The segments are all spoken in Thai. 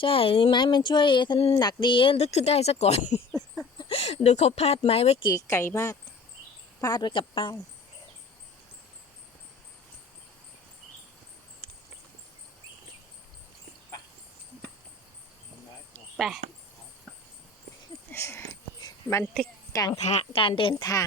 ใช่ไม้มันช่วยท่านหนักดีลึกขึ้นได้ซะก่อน ดูเขาพาดไม้ไว้เก๋ไก่มาก พาดไว้กับป้ายไปบันทึกกลางทางการเดินทาง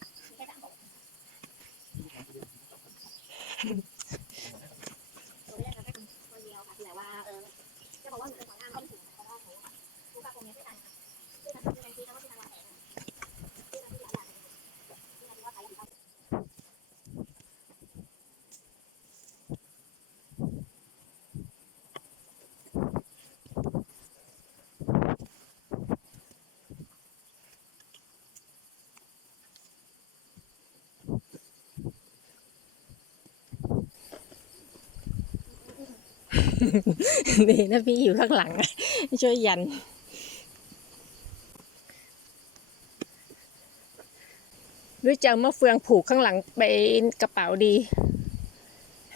ะต้ออจะบอกต้องทีมมิน ดีนะพี่อยู่ข้างหลัง ช่วยยัน หรือจะเอามะเฟืองผูกข้างหลังไปกระเป๋าดี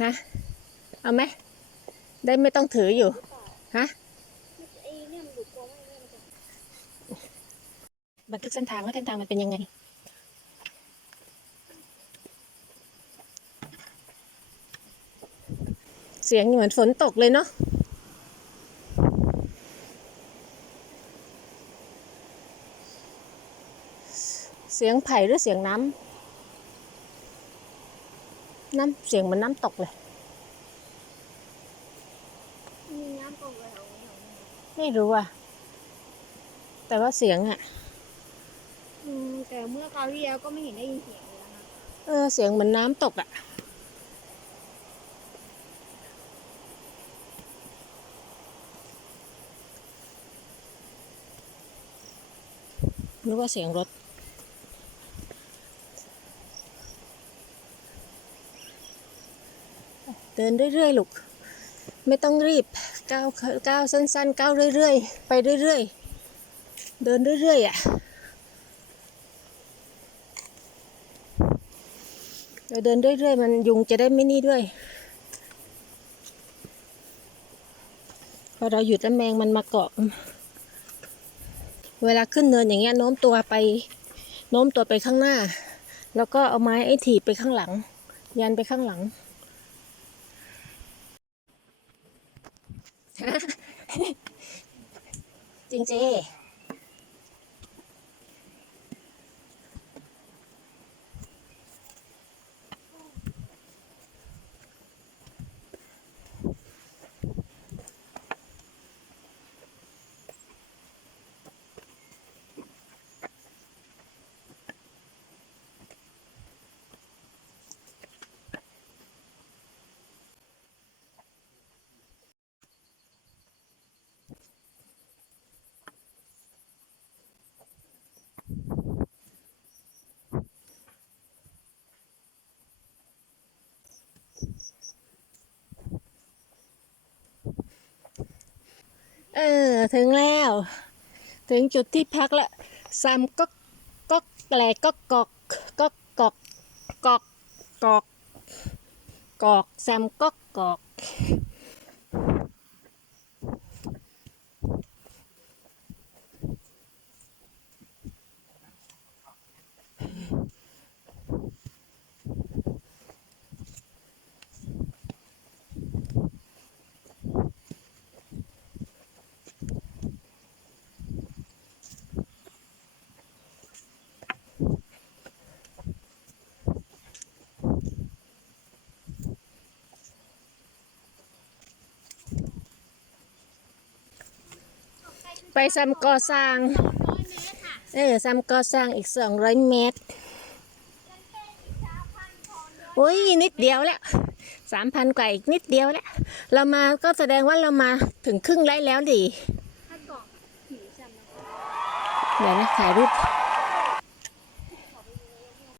ฮะ เอาไหม ได้ไม่ต้องถืออยู่ ฮะบันทึกเส้นทางว่าเส้นทางมันเป็นยังไง เสียงเหมือนฝนตกเลยเนาะเสียงไผ่หรือเสียงน้ำน้ำเสียงเหมือนน้ำตกเลย มีน้ำตกเลยเหรอไม่รู้อะ แต่ว่าเสียงอะอืมแต่เมื่อคราวที่แล้วก็ไม่เห็นได้ยินเสียงเลยนะคะเออ เสียงเหมือนน้ำตกอะ นึกว่าเสียงรถ เดินเรื่อยๆ ลูก ไม่ต้องรีบ ก้าวก้าวสั้นๆ ก้าวเรื่อยๆ ไปเรื่อยๆ เดินเรื่อยๆ อะ เราเดินเรื่อยๆ มันยุงจะได้ไม่นี่ด้วย พอเราหยุดแล้วแมงมันมาเกาะ เวลาขึ้นเนินอย่างเงี้ยโน้มตัวไปโน้มตัวไปข้างหน้า แล้วก็เอาไม้ไอ้ถีบไปข้างหลัง ยันไปข้างหลังจริงจี เออ ถึงแล้ว ถึงจุดที่พักละซามก็ก็แกลก็กอกก็กอกกอกกอกกอกแซมก็กอก ไปซามก่อสร้าง เออซามก่อสร้างอีกสองร้อยเมตรโอ้ยนิดเดียวแล้วสามพันกว่าอีกนิดเดียวแล้วเรามาก็แสดงว่าเรามาถึงครึ่งไร่แล้วดิถ้าเกาะหิวจำนะเดี๋ยวนะถ่ายรูป